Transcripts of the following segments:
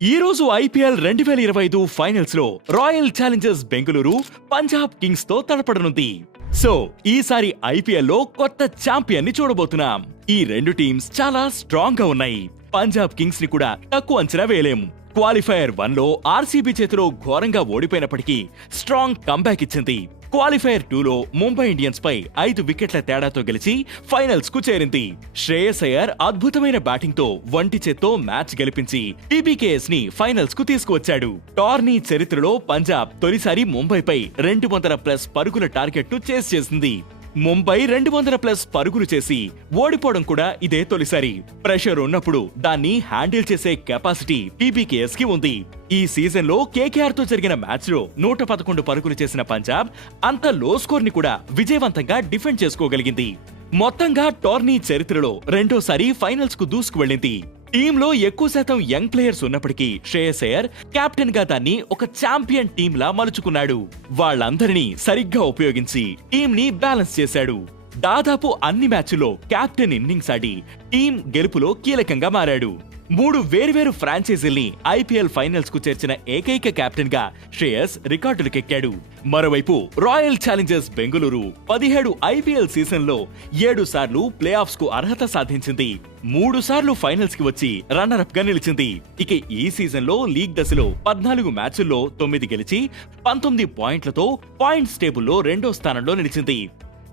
ఈ రోజు ఐపీఎల్ రెండు వేల ఇరవై ఐదు ఫైనల్స్లో రాయల్ ఛాలెంజర్స్ బెంగళూరు పంజాబ్ కింగ్స్తో తలపడనుంది సో ఈసారి ఐపీఎల్లో కొత్త ఛాంపియన్ని చూడబోతున్నాం. ఈ రెండు టీమ్స్ చాలా స్ట్రాంగ్గా ఉన్నాయి. పంజాబ్ కింగ్స్ని కూడా తక్కువ అంచనా వేయలేం. క్వాలిఫైయర్ వన్లో ఆర్సీబీ చేతిలో ఘోరంగా ఓడిపోయినప్పటికీ స్ట్రాంగ్ కంబ్యాక్ ఇచ్చింది. క్వాలిఫైయర్ టూలో ముంబై ఇండియన్స్ పై ఐదు వికెట్ల తేడాతో గెలిచి ఫైనల్స్కు చేరింది. శ్రేయస్ అయ్యర్ అద్భుతమైన బ్యాటింగ్తో వంటి చేత్తో మ్యాచ్ గెలిపించి టీబీకేఎస్ని ఫైనల్స్కు తీసుకువచ్చాడు. టోర్నీ చరిత్రలో పంజాబ్ తొలిసారి ముంబైపై రెండు వందల ప్లస్ పరుగుల టార్గెట్ను చేస్ చేసింది. ముంబై రెండు వందల ప్లస్ పరుగులు చేసి ఓడిపోవడం కూడా ఇదే తొలిసారి. ప్రెషర్ ఉన్నప్పుడు దాన్ని హ్యాండిల్ చేసే కెపాసిటీ పీబీకేఎస్కి ఉంది. ఈ సీజన్లో కేకేఆర్తో జరిగిన మ్యాచ్లో నూట పదకొండు పరుగులు చేసిన పంజాబ్ అంత లో స్కోర్ని కూడా విజయవంతంగా డిఫెండ్ చేసుకోగలిగింది. మొత్తంగా టోర్నీ చరిత్రలో రెండోసారి ఫైనల్స్కు దూసుకు టీంలో ఎక్కువ శాతం యంగ్ ప్లేయర్స్ ఉన్నప్పటికీ శ్రేయస్ అయ్యర్ కెప్టెన్గా దాన్ని ఒక ఛాంపియన్ టీమ్ లా మలుచుకున్నాడు. వాళ్ళందరినీ సరిగ్గా ఉపయోగించి టీమ్ని బ్యాలెన్స్ చేశాడు. దాదాపు అన్ని మ్యాచ్ల్లో కెప్టెన్ ఇన్నింగ్స్ ఆడి టీం గెలుపులో కీలకంగా మారాడు. మూడు వేర్వేరు ఫ్రాంచైజీల్ని ఐపీఎల్ ఫైనల్స్కు చేర్చిన ఏకైక కెప్టెన్గా శ్రేయస్ రికార్డులకెక్కాడు. మరోవైపు రాయల్ ఛాలెంజర్స్ బెంగళూరు పదిహేడు ఐపీఎల్ సీజన్లో ఏడు సార్లు ప్లే ఆఫ్స్కు అర్హత సాధించింది. మూడు సార్లు ఫైనల్స్కి వచ్చి రన్నర్ అప్గా నిలిచింది. ఇక ఈ సీజన్లో లీగ్ దశలో పద్నాలుగు మ్యాచుల్లో తొమ్మిది గెలిచి పంతొమ్మిది పాయింట్లతో పాయింట్స్ టేబుల్లో రెండో స్థానంలో నిలిచింది.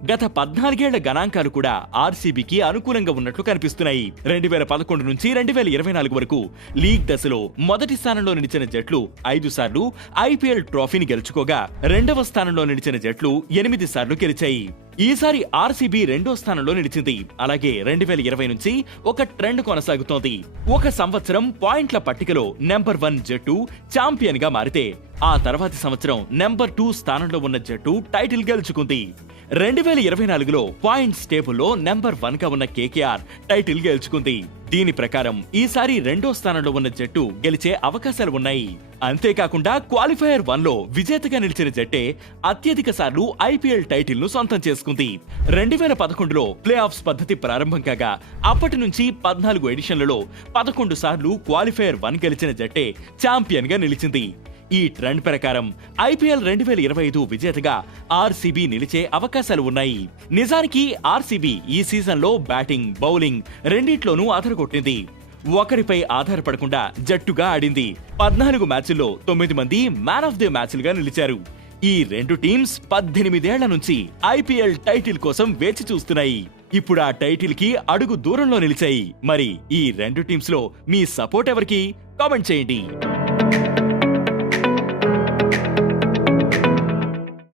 గత పద్నాలుగేళ్ళ గణాంకాలు కూడా ఆర్సీబీకి అనుకూలంగా ఉన్నట్లు కనిపిస్తున్నాయి. రెండు వేల పదకొండు నుంచి రెండు వేల ఇరవై నాలుగు వరకు లీగ్ దశలో మొదటి స్థానంలో నిలిచిన జట్లు ఐదు సార్లు ఐపీఎల్ ట్రోఫీని గెలుచుకోగా రెండవ స్థానంలో నిలిచిన జట్లు ఎనిమిది సార్లు గెలిచాయి. ఈసారి ఆర్సీబీ రెండో స్థానంలో నిలిచింది. అలాగే రెండు వేల ఇరవై నుంచి ఒక ట్రెండ్ కొనసాగుతోంది. ఒక సంవత్సరం పాయింట్ల పట్టికలో నెంబర్ వన్ జట్టు ఛాంపియన్గా మారితే ఆ తర్వాతి సంవత్సరం నెంబర్ టూ స్థానంలో ఉన్న జట్టు టైటిల్ గెలుచుకుంది. రెండు వేల ఇరవై నాలుగులో పాయింట్స్ టేబుల్లో నెంబర్ వన్గా ఉన్న కేకేఆర్ టైటిల్ గెలుచుకుంది. దీని ప్రకారం ఈసారి రెండో స్థానంలో ఉన్న జట్టు గెలిచే అవకాశాలు ఉన్నాయి. అంతేకాకుండా క్వాలిఫైయర్ వన్లో విజేతగా నిలిచిన జట్టే అత్యధిక సార్లు ఐపీఎల్ టైటిల్ను సొంతం చేసుకుంది. రెండు వేల పదకొండులో ప్లే ఆఫ్స్ పద్ధతి ప్రారంభం కాగా అప్పటి నుంచి పద్నాలుగు ఎడిషన్లలో పదకొండు సార్లు క్వాలిఫైయర్ వన్ గెలిచిన జట్టే ఛాంపియన్గా నిలిచింది. ఈ ట్రెండ్ ప్రకారం ఐపీఎల్ రెండు వేల ఇరవై ఐదు విజేతగా ఆర్సీబీ నిలిచే అవకాశాలు ఉన్నాయి. నిజానికి ఆర్సీబీ ఈ సీజన్లో బ్యాటింగ్ బౌలింగ్ రెండిట్లోనూ ఆధారకొట్టింది ఒకరిపై ఆధారపడకుండా జట్టుగా ఆడింది. పద్నాలుగు మ్యాచ్ల్లో తొమ్మిది మంది మ్యాన్ ఆఫ్ ది మ్యాచ్లుగా నిలిచారు. ఈ రెండు టీమ్స్ పద్దెనిమిదేళ్ళ నుంచి ఐపీఎల్ టైటిల్ కోసం వేచి చూస్తున్నాయి. ఇప్పుడు ఆ టైటిల్కి అడుగు దూరంలో నిలిచాయి. మరి ఈ రెండు టీమ్స్లో మీ సపోర్ట్ ఎవరికి? కామెంట్ చేయండి.